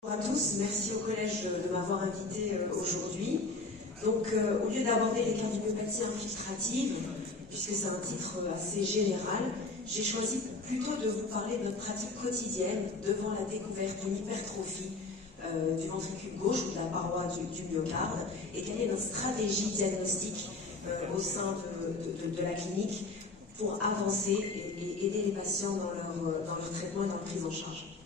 Bonjour à tous, merci au collège de m'avoir invité aujourd'hui. Donc, au lieu d'aborder les cardiomyopathies infiltratives, puisque c'est un titre assez général, j'ai choisi plutôt de vous parler de notre pratique quotidienne devant la découverte d'une hypertrophie du ventricule gauche ou de la paroi du myocarde, et quelle est notre stratégie diagnostique au sein de la clinique pour avancer et aider les patients dans leur traitement et dans leur prise en charge.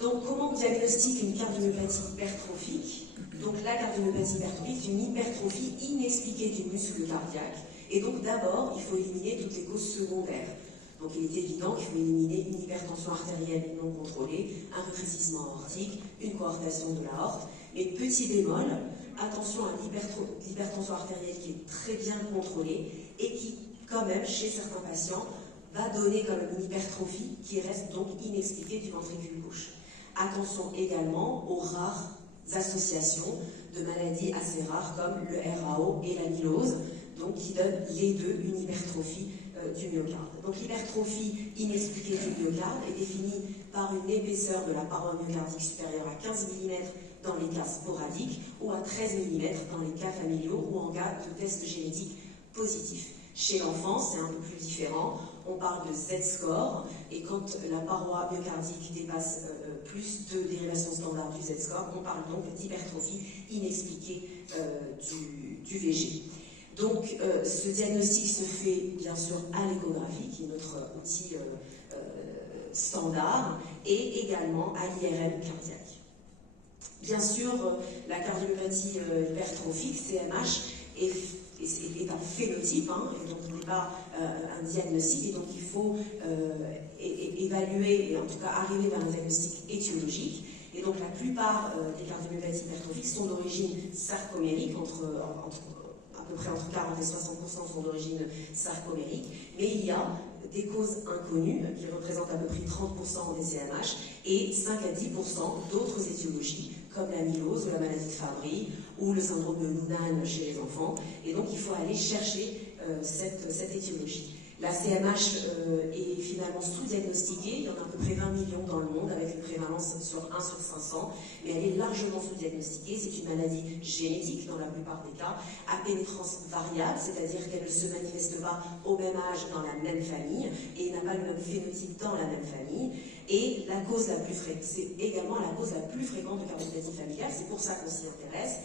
Donc, comment on diagnostique une cardiomyopathie hypertrophique? Donc, la cardiomyopathie hypertrophique, c'est une hypertrophie inexpliquée du muscle cardiaque. Et donc, d'abord, il faut éliminer toutes les causes secondaires. Donc, il est évident qu'il faut éliminer une hypertension artérielle non contrôlée, un rétrécissement aortique, une coartation de l'aorte. Mais petit bémol, attention à l'hypertension artérielle qui est très bien contrôlée et qui, quand même, chez certains patients, va donner quand même une hypertrophie qui reste donc inexpliquée du ventricule gauche. Attention également aux rares associations de maladies assez rares comme le RAO et l'amylose, donc qui donnent les deux une hypertrophie du myocarde. Donc l'hypertrophie inexpliquée du myocarde est définie par une épaisseur de la paroi myocardique supérieure à 15 mm dans les cas sporadiques ou à 13 mm dans les cas familiaux ou en cas de test génétique positif. Chez l'enfant, c'est un peu plus différent. On parle de Z-score, et quand la paroi myocardique dépasse plus de dérivation standard du Z-score, on parle donc d'hypertrophie inexpliquée du VG. Donc, ce diagnostic se fait bien sûr à l'échographie, qui est notre outil standard, et également à l'IRM cardiaque. Bien sûr, la cardiomyopathie hypertrophique, CMH, est un phénotype, et donc n'est pas un diagnostic, et donc il faut évaluer, et en tout cas arriver vers un diagnostic étiologique. Et donc la plupart des cardiomyopathies hypertrophiques sont d'origine sarcomérique, à peu près entre 40 et 60% sont d'origine sarcomérique, mais il y a des causes inconnues qui représentent à peu près 30% des CMH et 5 à 10% d'autres étiologies comme l'amylose ou la maladie de Fabry ou le syndrome de Noonan chez les enfants. Et donc il faut aller chercher cette étiologie. La CMH est finalement sous-diagnostiquée, il y en a à peu près 20 millions dans le monde avec une prévalence sur 1 sur 500, mais elle est largement sous-diagnostiquée. C'est une maladie génétique dans la plupart des cas, à pénétrance variable, c'est-à-dire qu'elle ne se manifeste pas au même âge dans la même famille et n'a pas le même phénotype dans la même famille. Et la cause la plus fréquente, c'est également la cause la plus fréquente de cardiomyopathie familiale, c'est pour ça qu'on s'y intéresse.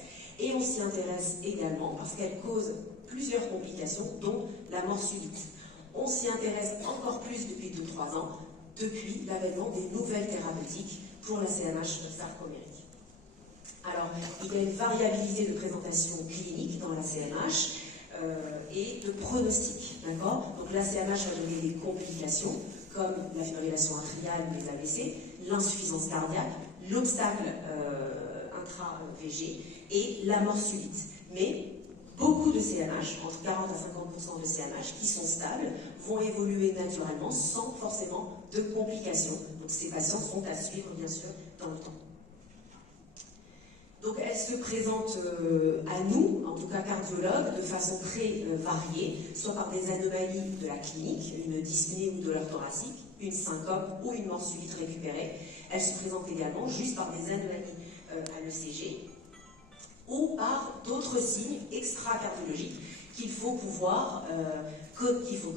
Et on s'y intéresse également parce qu'elle cause plusieurs complications, dont la mort subite. On s'y intéresse encore plus depuis 2-3 ans, depuis l'avènement des nouvelles thérapeutiques pour la CMH sarcomérique. Alors, il y a une variabilité de présentation clinique dans la CMH et de pronostic, d'accord? Donc la CMH va donner des complications comme la fibrillation atriale, les AVC, l'insuffisance cardiaque, l'obstacle intra-VG et la mort subite. Mais beaucoup de CMH, entre 40 à 50% de CMH qui sont stables, vont évoluer naturellement sans forcément de complications. Donc ces patients sont à suivre bien sûr dans le temps. Donc elles se présentent à nous, en tout cas cardiologues, de façon très variée, soit par des anomalies de la clinique, une dyspnée ou douleur thoracique, une syncope ou une mort subite récupérée. Elles se présentent également juste par des anomalies à l'ECG, ou par d'autres signes extra-cardiologiques qu'il faut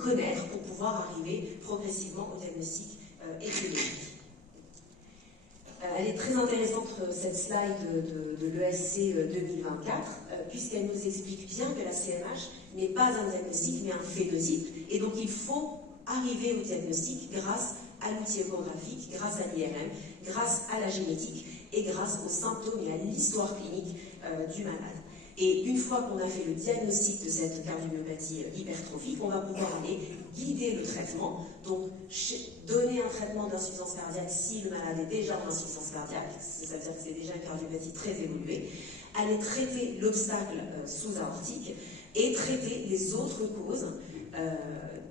connaître pour pouvoir arriver progressivement au diagnostic étiologique. Elle est très intéressante cette slide de l'ESC 2024 puisqu'elle nous explique bien que la CMH n'est pas un diagnostic mais un phénotype, et donc il faut arriver au diagnostic grâce à l'outil échographique, grâce à l'IRM, grâce à la génétique et grâce aux symptômes et à l'histoire clinique du malade. Et une fois qu'on a fait le diagnostic de cette cardiomyopathie hypertrophique, on va pouvoir aller guider le traitement, donc donner un traitement d'insuffisance cardiaque si le malade est déjà en insuffisance cardiaque, ça veut dire que c'est déjà une cardiomyopathie très évoluée, aller traiter l'obstacle sous-aortique et traiter les autres causes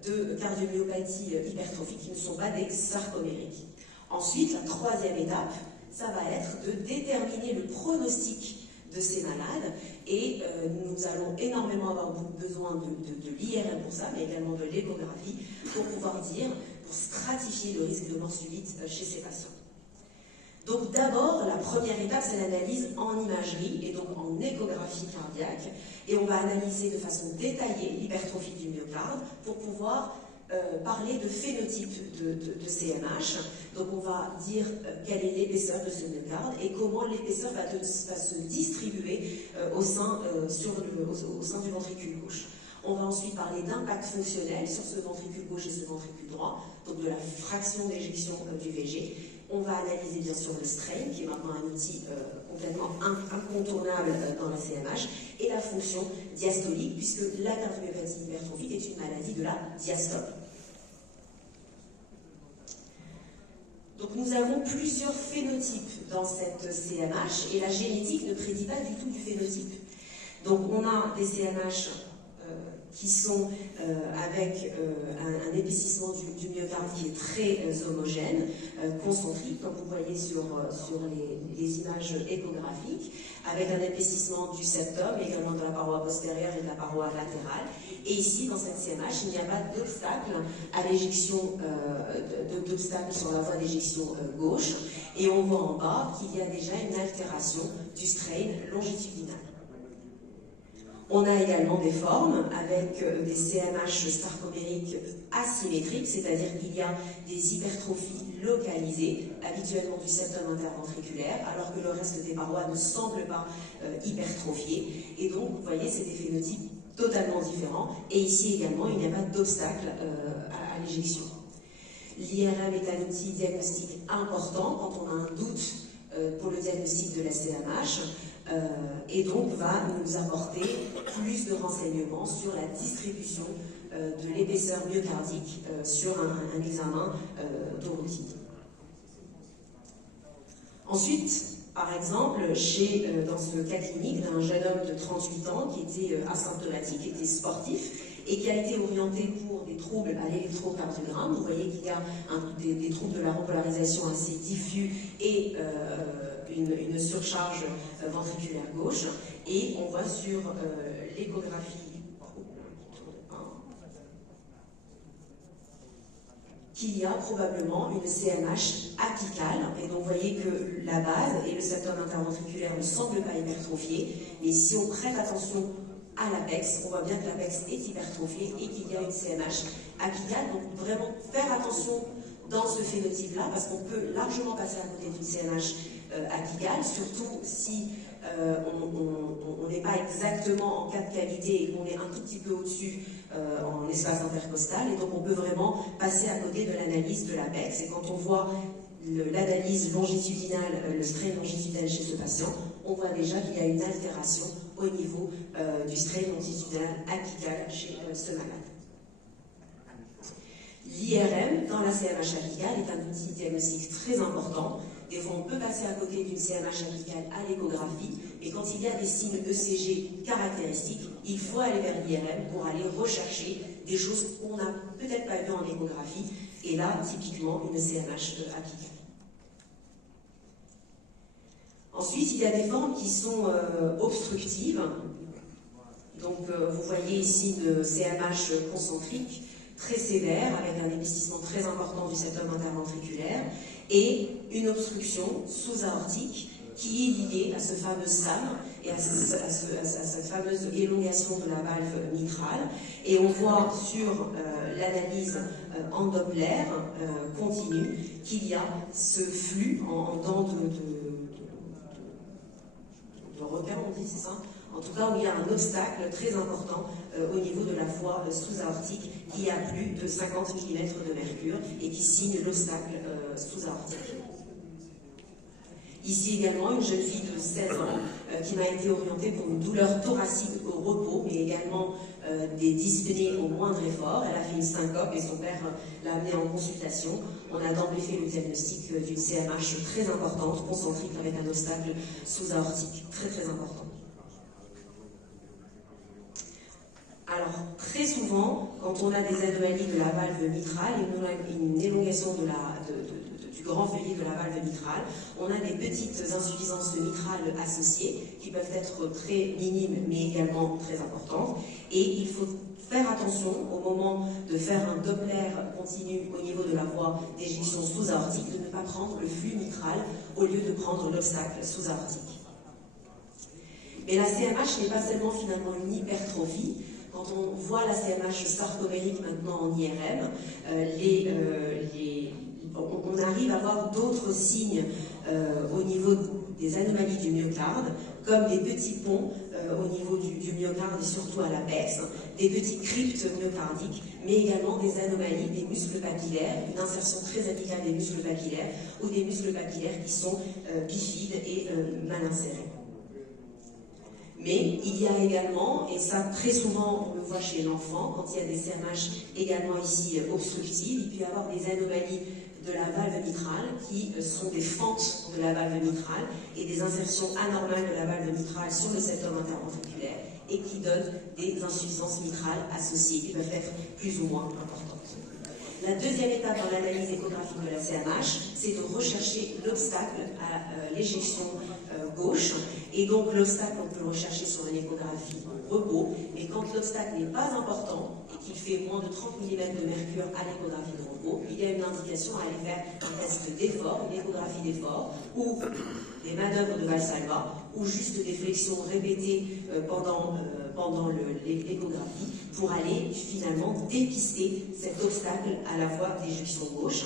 de cardiomyopathie hypertrophique qui ne sont pas des sarcomériques. Ensuite, la troisième étape, ça va être de déterminer le pronostic de ces malades, et nous allons énormément avoir besoin de l'IRM pour ça, mais également de l'échographie, pour pouvoir dire, pour stratifier le risque de mort subite chez ces patients. Donc d'abord, la première étape, c'est l'analyse en imagerie et donc en échographie cardiaque. Et on va analyser de façon détaillée l'hypertrophie du myocarde pour pouvoir parler de phénotype de CMH. Donc on va dire quelle est l'épaisseur de ce myocarde et comment l'épaisseur va se distribuer au sein du ventricule gauche. On va ensuite parler d'impact fonctionnel sur ce ventricule gauche et ce ventricule droit, donc de la fraction d'éjection du VG. On va analyser bien sûr le strain, qui est maintenant un outil complètement incontournable dans la CMH, et la fonction diastolique, puisque la cardiomyopathie hypertrophique est une maladie de la diastole. Donc nous avons plusieurs phénotypes dans cette CMH, et la génétique ne prédit pas du tout du phénotype. Donc on a des CMH qui sont avec un épaississement du myocarde qui est très homogène, concentrique, comme vous voyez sur les images échographiques, avec un épaississement du septum, également de la paroi postérieure et de la paroi latérale. Et ici, dans cette CMH, il n'y a pas d'obstacle à l'éjection, d'obstacle sur la voie d'éjection gauche. Et on voit en bas qu'il y a déjà une altération du strain longitudinal. On a également des formes avec des CMH sarcomériques asymétriques, c'est-à-dire qu'il y a des hypertrophies localisées, habituellement du septum interventriculaire, alors que le reste des parois ne semble pas hypertrophiées. Et donc, vous voyez, c'est des phénotypes totalement différents. Et ici également, il n'y a pas d'obstacle à l'éjection. L'IRM est un outil diagnostique important quand on a un doute pour le diagnostic de la CMH. Et donc va nous apporter plus de renseignements sur la distribution de l'épaisseur myocardique sur un examen de routine. Ensuite, par exemple, dans ce cas clinique d'un jeune homme de 38 ans qui était asymptomatique, qui était sportif, et qui a été orienté pour des troubles à l'électrocardiogramme. Vous voyez qu'il y a des troubles de la repolarisation assez diffus et une surcharge ventriculaire gauche. Et on voit sur l'échographie qu'il y a probablement une CMH apicale. Et donc vous voyez que la base et le septum interventriculaire ne semblent pas hypertrophiés. Mais si on prête attention à l'apex, on voit bien que l'apex est hypertrophié et qu'il y a une CMH apicale. Donc vraiment faire attention dans ce phénotype-là, parce qu'on peut largement passer à côté d'une CMH apicale, surtout si on n'est pas exactement en cas de cavité et qu'on est un tout petit peu au-dessus en espace intercostal. Et donc on peut vraiment passer à côté de l'analyse de l'apex. Et quand on voit l'analyse longitudinale, le strain longitudinal chez ce patient, on voit déjà qu'il y a une altération au niveau du strain longitudinal apical chez ce malade. L'IRM dans la CMH apicale est un outil diagnostique très important. Des fois, on peut passer à côté d'une CMH apicale à l'échographie, et quand il y a des signes ECG caractéristiques, il faut aller vers l'IRM pour aller rechercher des choses qu'on n'a peut-être pas vues en échographie, et là, typiquement, une CMH apicale. Ensuite, il y a des formes qui sont obstructives. Donc, vous voyez ici une CMH concentrique, très sévère, avec un épaississement très important du septum interventriculaire, et une obstruction sous-aortique qui est liée à ce fameux SAM et à cette fameuse élongation de la valve mitrale. Et on voit sur l'analyse en Doppler continue qu'il y a ce flux en dents de requin, on dit, c'est ça ? En tout cas, où il y a un obstacle très important au niveau de la voie sous-aortique qui a plus de 50 mm de mercure et qui signe l'obstacle sous-aortique. Ici également, une jeune fille de 16 ans qui m'a été orientée pour une douleur thoracique au repos, mais également des dyspnées au moindre effort. Elle a fait une syncope et son père l'a amenée en consultation. On a d'emblée fait le diagnostic d'une CMH très importante, concentrique, avec un obstacle sous-aortique très très important. Alors, très souvent, quand on a des anomalies de la valve mitrale, une élongation du grand feuillet de la valve mitrale, on a des petites insuffisances mitrales associées qui peuvent être très minimes mais également très importantes. Et il faut faire attention au moment de faire un Doppler continu au niveau de la voie d'éjection sous-aortique, de ne pas prendre le flux mitral au lieu de prendre l'obstacle sous-aortique. Mais la CMH n'est pas seulement finalement une hypertrophie. Quand on voit la CMH sarcomérique maintenant en IRM, on arrive à voir d'autres signes au niveau des anomalies du myocarde, comme des petits ponts au niveau du myocarde et surtout à l'apex, des petits cryptes myocardiques, mais également des anomalies des muscles papillaires, une insertion très amicale des muscles papillaires, ou des muscles papillaires qui sont bifides et mal insérés. Mais il y a également, et ça très souvent on le voit chez l'enfant, quand il y a des CMH également ici obstructives, il peut y avoir des anomalies de la valve mitrale qui sont des fentes de la valve mitrale et des insertions anormales de la valve mitrale sur le septum interventriculaire et qui donnent des insuffisances mitrales associées qui peuvent être plus ou moins importantes. La deuxième étape dans l'analyse échographique de la CMH, c'est de rechercher l'obstacle à l'éjection gauche. Et donc l'obstacle, on peut le rechercher sur une échographie repos, mais quand l'obstacle n'est pas important et qu'il fait moins de 30 mm de mercure à l'échographie de repos, il y a une indication à aller faire un test d'effort, une échographie d'effort, ou des manœuvres de Valsalva, ou juste des flexions répétées pendant l'échographie, pour aller finalement dépister cet obstacle à la voie d'éjection gauche.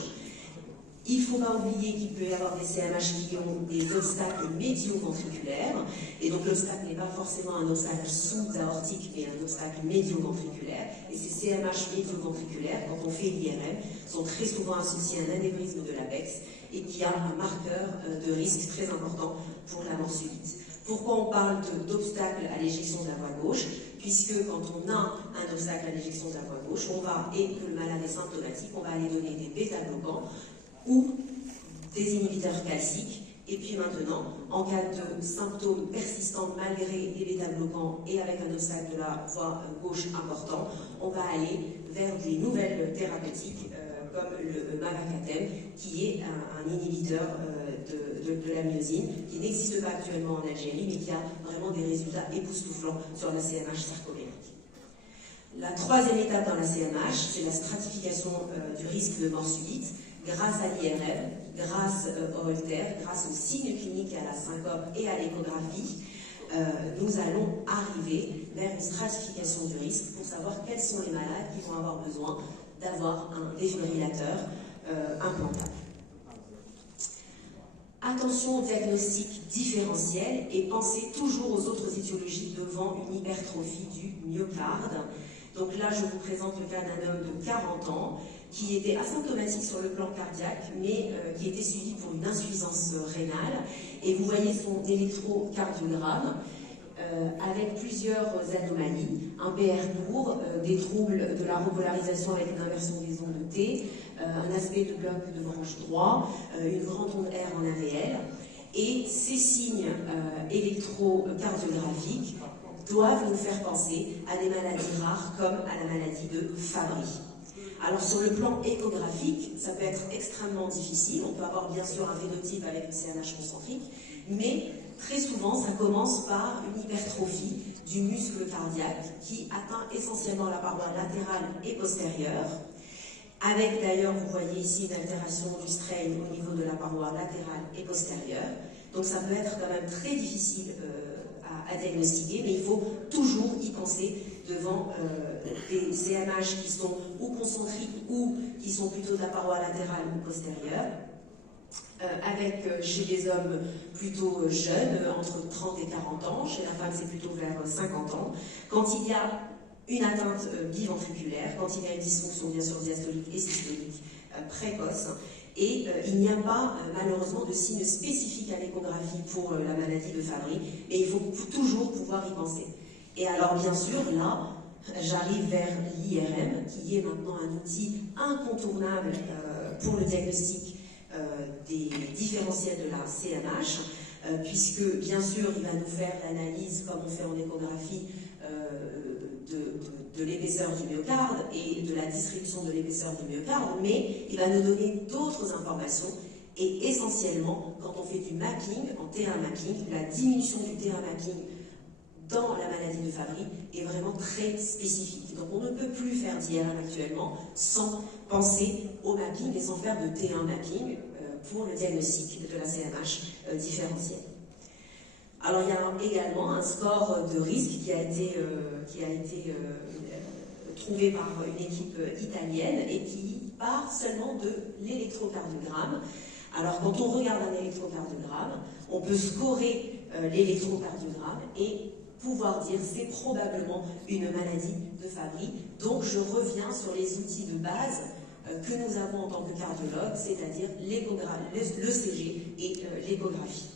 Il ne faut pas oublier qu'il peut y avoir des CMH qui ont des obstacles médio-ventriculaires, et donc l'obstacle n'est pas forcément un obstacle sous-aortique, mais un obstacle médio-ventriculaire. Et ces CMH médio-ventriculaires, quand on fait l'IRM, sont très souvent associés à un anévrisme de l'apex, et qui a un marqueur de risque très important pour la mort subite. Pourquoi on parle d'obstacle à l'éjection de la voie gauche? Puisque quand on a un obstacle à l'éjection de la voie gauche, et que le malade est symptomatique, on va aller donner des bêta-bloquants ou des inhibiteurs calciques. Et puis maintenant, en cas de symptômes persistants malgré des bêta-bloquants et avec un obstacle de la voie gauche important, on va aller vers des nouvelles thérapeutiques comme le mavacatem, qui est un inhibiteur de la myosine, qui n'existe pas actuellement en Algérie, mais qui a vraiment des résultats époustouflants sur la CMH sarcomérique. La troisième étape dans la CMH, c'est la stratification du risque de mort subite, grâce à l'IRM, grâce au Holter, grâce aux signes cliniques, à la syncope et à l'échographie. Nous allons arriver vers une stratification du risque pour savoir quels sont les malades qui vont avoir besoin d'avoir un défibrillateur implantable. Attention au diagnostic différentiel et pensez toujours aux autres étiologies devant une hypertrophie du myocarde. Donc là, je vous présente le cas d'un homme de 40 ans qui était asymptomatique sur le plan cardiaque, mais qui était suivi pour une insuffisance rénale. Et vous voyez son électrocardiogramme avec plusieurs anomalies, un PR lourd, des troubles de la repolarisation avec une inversion des ondes de T, un aspect de bloc de branche droit, une grande onde R en AVL. Et ces signes électrocardiographiques doivent nous faire penser à des maladies rares comme à la maladie de Fabry. Alors sur le plan échographique, ça peut être extrêmement difficile. On peut avoir bien sûr un phénotype avec une CNH concentrique, mais très souvent ça commence par une hypertrophie du muscle cardiaque qui atteint essentiellement la paroi latérale et postérieure, avec d'ailleurs, vous voyez ici une altération du strain au niveau de la paroi latérale et postérieure. Donc ça peut être quand même très difficile à diagnostiquer, mais il faut toujours y penser devant des CMH qui sont ou concentriques ou qui sont plutôt de la paroi latérale ou postérieure, avec chez les hommes plutôt jeunes, entre 30 et 40 ans, chez la femme c'est plutôt vers 50 ans, quand il y a une atteinte biventriculaire, quand il y a une dysfonction bien sûr diastolique et systolique précoce, et il n'y a pas malheureusement de signes spécifiques à l'échographie pour la maladie de Fabry, mais il faut toujours pouvoir y penser. Et alors bien sûr là, j'arrive vers l'IRM, qui est maintenant un outil incontournable pour le diagnostic des différentiels de la CMH, puisque bien sûr il va nous faire l'analyse comme on fait en échographie de l'épaisseur du myocarde et de la distribution de l'épaisseur du myocarde, mais il va nous donner d'autres informations et essentiellement quand on fait du mapping, en terrain mapping, la diminution du terrain mapping dans la maladie de Fabry est vraiment très spécifique. Donc on ne peut plus faire d'IRM actuellement sans penser au mapping et sans faire de T1 mapping pour le diagnostic de la CMH différentielle. Alors il y a également un score de risque qui a été trouvé par une équipe italienne et qui part seulement de l'électrocardiogramme. Alors quand on regarde un électrocardiogramme, on peut scorer l'électrocardiogramme et pouvoir dire c'est probablement une maladie de Fabry. Donc je reviens sur les outils de base que nous avons en tant que cardiologue, c'est-à-dire l'ECG et l'échographie.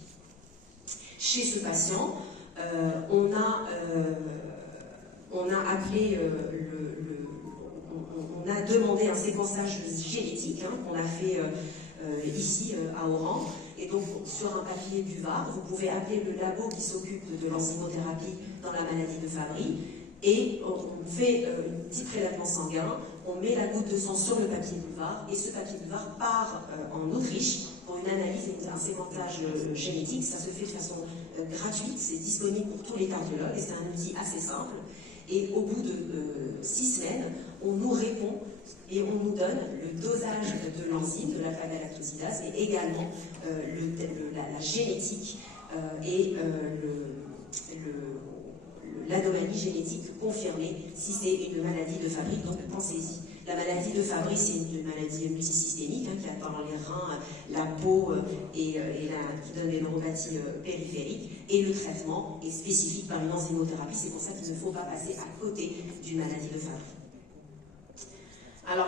Chez ce patient, on a demandé un séquençage génétique qu'on a fait ici à Oran. Et donc, sur un papier buvard, vous pouvez appeler le labo qui s'occupe de l'enzymothérapie dans la maladie de Fabry. Et on fait un petit prélèvement sanguin, on met la goutte de sang sur le papier buvard, et ce papier buvard part en Autriche pour une analyse et un séquençage génétique. Ça se fait de façon gratuite, c'est disponible pour tous les cardiologues, et c'est un outil assez simple. Et au bout de 6 semaines, on nous répond et on nous donne le dosage de l'enzyme, de l'alpha-galactosidase, mais également la génétique et l'anomalie génétique confirmée si c'est une maladie de Fabry. Donc pensez-y. La maladie de Fabry, c'est une maladie multisystémique qui atteint les reins, la peau et qui donne des neuropathies périphériques. Et le traitement est spécifique par une enzymothérapie. C'est pour ça qu'il ne faut pas passer à côté d'une maladie de Fabry. Alors,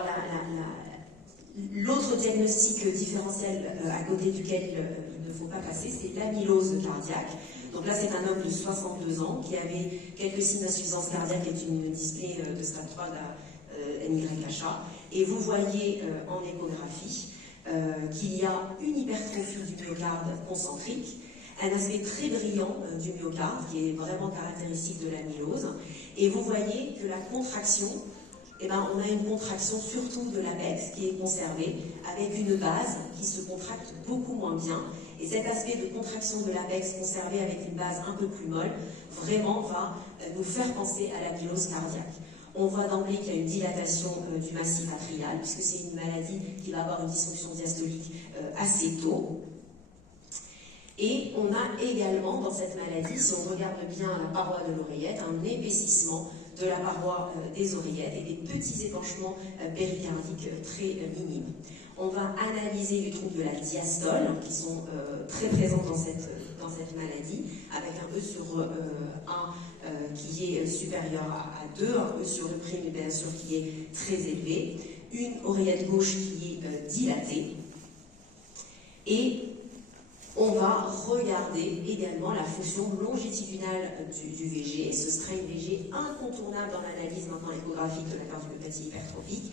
l'autre diagnostic différentiel à côté duquel il ne faut pas passer, c'est l'amylose cardiaque. Donc là, c'est un homme de 62 ans qui avait quelques signes d'insuffisance cardiaque et une dyspnée de stade 3 NYHA. Et vous voyez en échographie qu'il y a une hypertrophie du myocarde concentrique, un aspect très brillant du myocarde qui est vraiment caractéristique de l'amylose. Et vous voyez que la contraction, on a une contraction surtout de l'apex qui est conservée avec une base qui se contracte beaucoup moins bien. Et cet aspect de contraction de l'apex conservé avec une base un peu plus molle, vraiment va nous faire penser à l'amylose cardiaque. On voit d'emblée qu'il y a une dilatation du massif atrial, puisque c'est une maladie qui va avoir une dysfonction diastolique assez tôt. Et on a également dans cette maladie, si on regarde bien la paroi de l'oreillette, un épaississement de la paroi des oreillettes et des petits épanchements péricardiques très minimes. On va analyser les troubles de la diastole, qui sont très présents dans cette maladie, avec un E sur 1 qui est supérieur à 2, un E sur le prime, bien sûr, qui est très élevé, une oreillette gauche qui est dilatée, et on va regarder également la fonction longitudinale du VG, ce strain VG incontournable dans l'analyse maintenant échographique de la cardiomyopathie hypertrophique.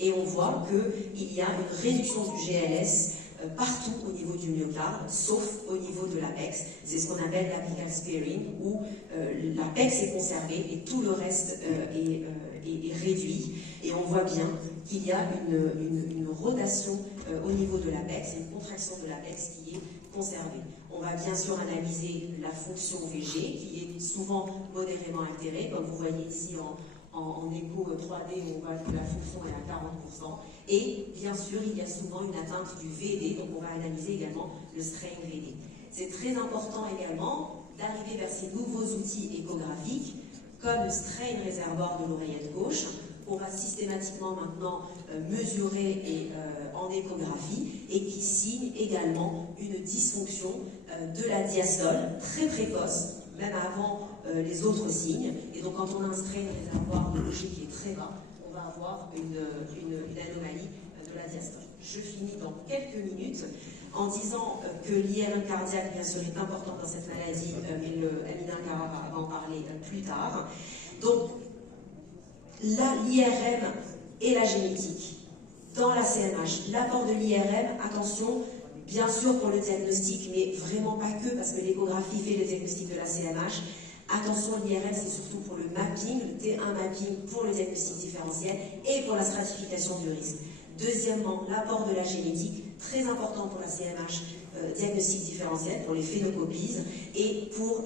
Et on voit qu'il y a une réduction du GLS partout au niveau du myocarde, sauf au niveau de l'apex. C'est ce qu'on appelle l'apical sparing, où l'apex est conservé et tout le reste est réduit. Et on voit bien qu'il y a une rotation au niveau de l'apex, une contraction de l'apex qui est conservée. On va bien sûr analyser la fonction VG, qui est souvent modérément altérée, comme vous voyez ici en écho 3D, on voit que la fonction est à 40%. Et bien sûr, il y a souvent une atteinte du VD, donc on va analyser également le strain VD. C'est très important également d'arriver vers ces nouveaux outils échographiques, comme le strain réservoir de l'oreillette gauche, qu'on va systématiquement maintenant mesurer en échographie, et qui signe également une dysfonction de la diastole très précoce, même avant les autres signes. Et donc quand on a un strain réservoir de logique qui est très bas, on va avoir une anomalie de la diastole. Je finis dans quelques minutes en disant que l'IRM cardiaque, bien sûr, est important dans cette maladie, mais Amina Kara va en parler plus tard. Donc, l'IRM et la génétique dans la CMH. L'apport de l'IRM, attention, bien sûr pour le diagnostic, mais vraiment pas que, parce que l'échographie fait le diagnostic de la CMH. Attention, l'IRM, c'est surtout pour le mapping, le T1 mapping pour le diagnostic différentiel et pour la stratification du risque. Deuxièmement, l'apport de la génétique très important pour la CMH diagnostic différentiel, pour les phénocopies et pour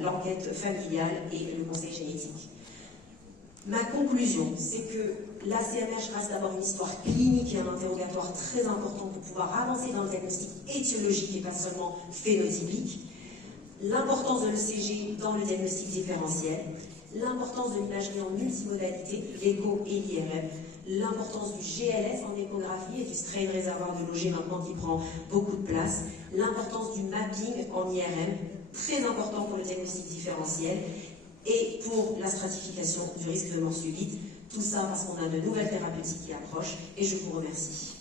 l'enquête familiale et le conseil génétique. Ma conclusion, c'est que la CMH reste d'abord une histoire clinique et un interrogatoire très important pour pouvoir avancer dans le diagnostic étiologique et pas seulement phénotypique. L'importance de l'ECG dans le diagnostic différentiel, l'importance de l'imagerie en multimodalité, l'écho et l'IRM, l'importance du GLS en échographie et du strain réservoir de Loger maintenant qui prend beaucoup de place, l'importance du mapping en IRM, très important pour le diagnostic différentiel, et pour la stratification du risque de mort subite. Tout ça parce qu'on a de nouvelles thérapeutiques qui approchent, et je vous remercie.